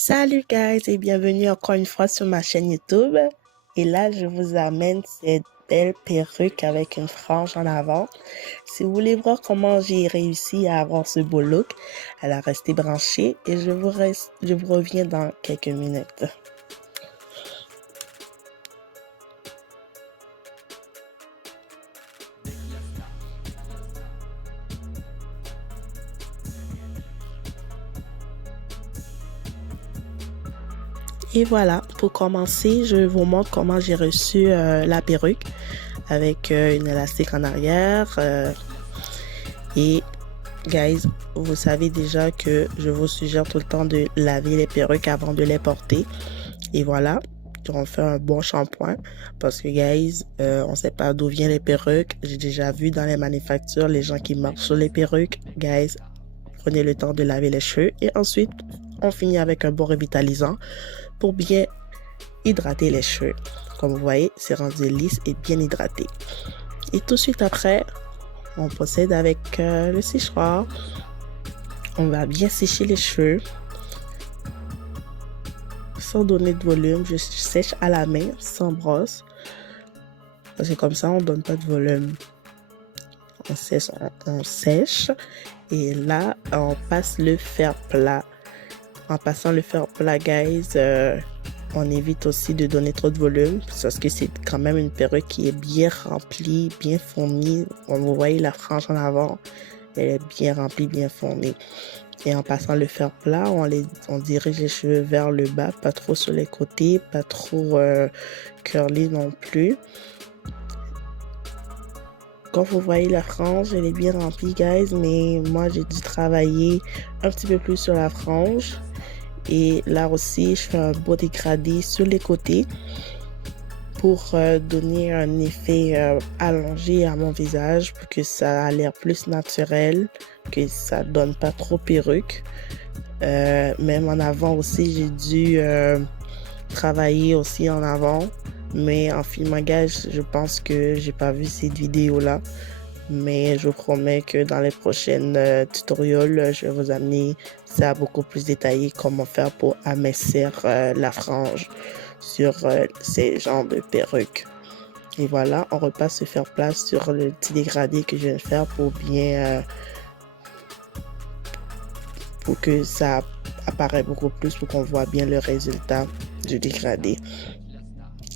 Salut guys et bienvenue encore une fois sur ma chaîne YouTube. Et là, je vous amène cette belle perruque avec une frange en avant. Si vous voulez voir comment j'ai réussi à avoir ce beau look, alors restez branchés et je vous reviens dans quelques minutes. Et voilà, pour commencer, je vous montre comment j'ai reçu la perruque avec une élastique en arrière. Et guys, vous savez déjà que je vous suggère tout le temps de laver les perruques avant de les porter. Et voilà, on fait un bon shampoing parce que guys, on sait pas d'où viennent les perruques. J'ai déjà vu dans les manufactures les gens qui marchent sur les perruques. Guys, prenez le temps de laver les cheveux et ensuite on finit avec un bon revitalisant pour bien hydrater les cheveux. Comme vous voyez, c'est rendu lisse et bien hydraté. Et tout de suite après, on procède avec le séchoir. On va bien sécher les cheveux sans donner de volume. Je sèche à la main sans brosse parce que comme ça on donne pas de volume. On sèche et là on passe le fer plat. En passant le fer plat, guys, on évite aussi de donner trop de volume parce que c'est quand même une perruque qui est bien remplie, bien fournie. Vous voyez la frange en avant, elle est bien remplie, bien fournie. Et en passant le fer plat, on dirige les cheveux vers le bas, pas trop sur les côtés, pas trop curly non plus. Quand vous voyez la frange, elle est bien remplie, guys, mais moi j'ai dû travailler un petit peu plus sur la frange. Et là aussi, je fais un beau dégradé sur les côtés pour donner un effet allongé à mon visage pour que ça a l'air plus naturel, que ça donne pas trop perruque. Même en avant aussi, j'ai dû travailler aussi en avant. Mais en filmant, guys, je pense que j'ai pas vu cette vidéo-là. Mais je vous promets que dans les prochaines tutoriels, je vais vous amener ça beaucoup plus détaillé, comment faire pour amincir la frange sur ces genres de perruques. Et voilà, on repasse se faire place sur le petit dégradé que je viens de faire pour bien, pour que ça apparaît beaucoup plus, pour qu'on voit bien le résultat du dégradé.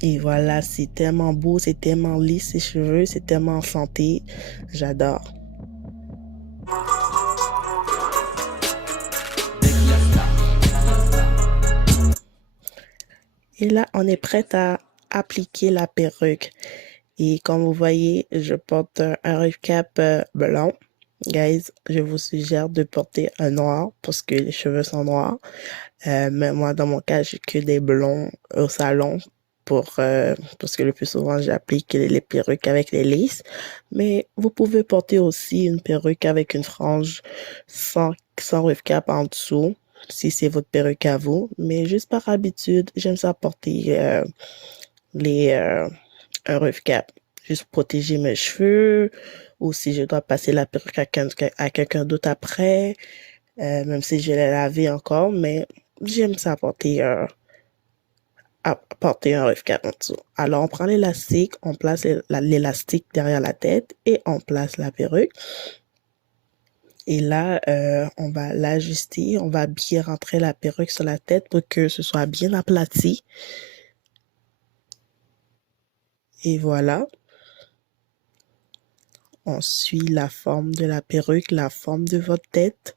Et voilà, c'est tellement beau, c'est tellement lisse ses cheveux, c'est tellement en santé, j'adore. Et là, on est prête à appliquer la perruque. Et comme vous voyez, je porte un ref cap blanc. Guys, je vous suggère de porter un noir parce que les cheveux sont noirs. Mais moi, dans mon cas, j'ai que des blonds au salon parce que le plus souvent, j'applique les perruques avec les lisses. Mais vous pouvez porter aussi une perruque avec une frange sans ref cap en dessous, si c'est votre perruque à vous. Mais juste par habitude, j'aime ça porter les un ref cap. Juste protéger mes cheveux ou si je dois passer la perruque à quelqu'un d'autre après, même si je l'ai lavé encore, mais j'aime ça porter un ref cap en dessous. Alors, on prend l'élastique, on place l'élastique derrière la tête et on place la perruque. Et là, on va l'ajuster, on va bien rentrer la perruque sur la tête pour que ce soit bien aplati. Et voilà. On suit la forme de la perruque, la forme de votre tête.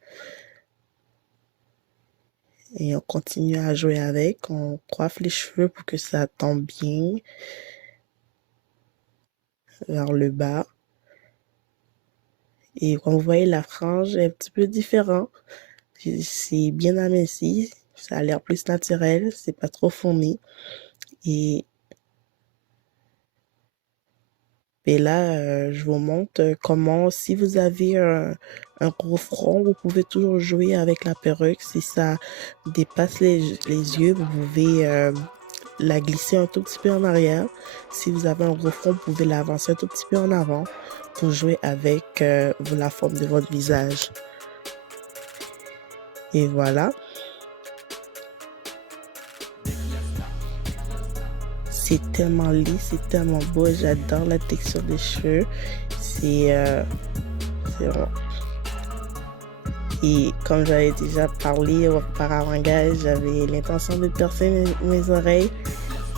Et on continue à jouer avec. On coiffe les cheveux pour que ça tombe bien vers le bas. Et comme vous voyez, la frange est un petit peu différente. C'est bien aminci. Ça a l'air plus naturel. C'est pas trop fourni. Et là, je vous montre comment, si vous avez un gros front, vous pouvez toujours jouer avec la perruque. Si ça dépasse les yeux, vous pouvez la glisser un tout petit peu en arrière. Si vous avez un gros front, vous pouvez l'avancer un tout petit peu en avant pour jouer avec la forme de votre visage. Et voilà. c'est tellement lisse, c'est tellement beau. J'adore la texture des cheveux. C'est vraiment. Et comme j'avais déjà parlé auparavant, guys, j'avais l'intention de percer mes oreilles.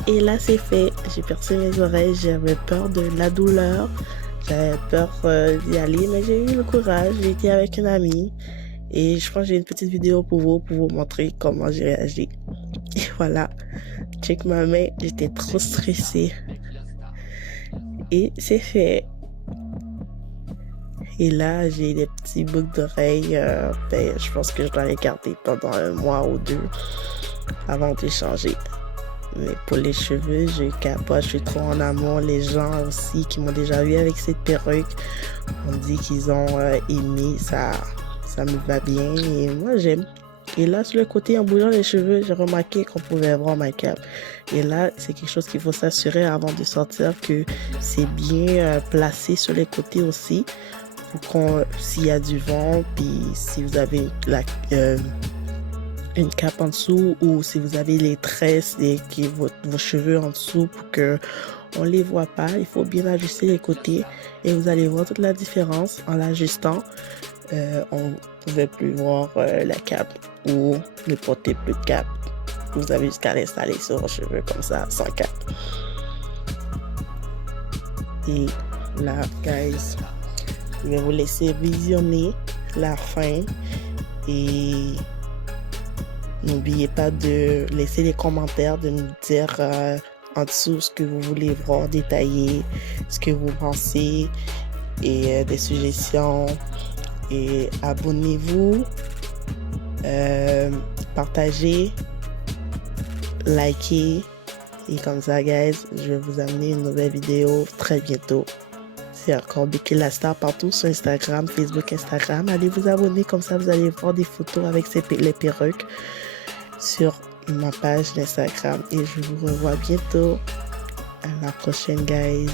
Et là, c'est fait. J'ai percé mes oreilles. J'avais peur de la douleur. J'avais peur d'y aller, mais j'ai eu le courage. J'ai été avec une amie. Et je pense que j'ai une petite vidéo pour vous montrer comment j'ai réagi. Et voilà. Check ma main. J'étais trop stressée. Et c'est fait. Et là, j'ai des petits boucles d'oreilles. Je pense que je dois les garder pendant 1 mois ou 2 avant de les changer. Mais pour les cheveux, je capote, je suis trop en amour. Les gens aussi qui m'ont déjà vu avec cette perruque ont dit qu'ils ont aimé, ça me va bien et moi j'aime. Et là, sur le côté, en bougeant les cheveux, j'ai remarqué qu'on pouvait voir ma cape. Et là, c'est quelque chose qu'il faut s'assurer avant de sortir que c'est bien placé sur les côtés aussi. Pour s'il y a du vent, puis si vous avez une cape en dessous ou si vous avez les tresses et vos cheveux en dessous pour que on les voit pas, il faut bien ajuster les côtés et vous allez voir toute la différence en l'ajustant. On ne pouvait plus voir la cape ou ne porter plus de cape. Vous avez jusqu'à l'installer sur vos cheveux comme ça, sans cape. Et là, guys, je vais vous laisser visionner la fin et n'oubliez pas de laisser les commentaires, de nous dire en dessous ce que vous voulez voir détaillé, ce que vous pensez et des suggestions. Et abonnez-vous, partagez, likez. Et comme ça, guys, je vais vous amener une nouvelle vidéo très bientôt. C'est encore Becky la Star partout sur Instagram, Facebook, Instagram. Allez vous abonner, comme ça vous allez voir des photos avec les perruques sur ma page d'Instagram. Et je vous revois bientôt. À la prochaine, guys.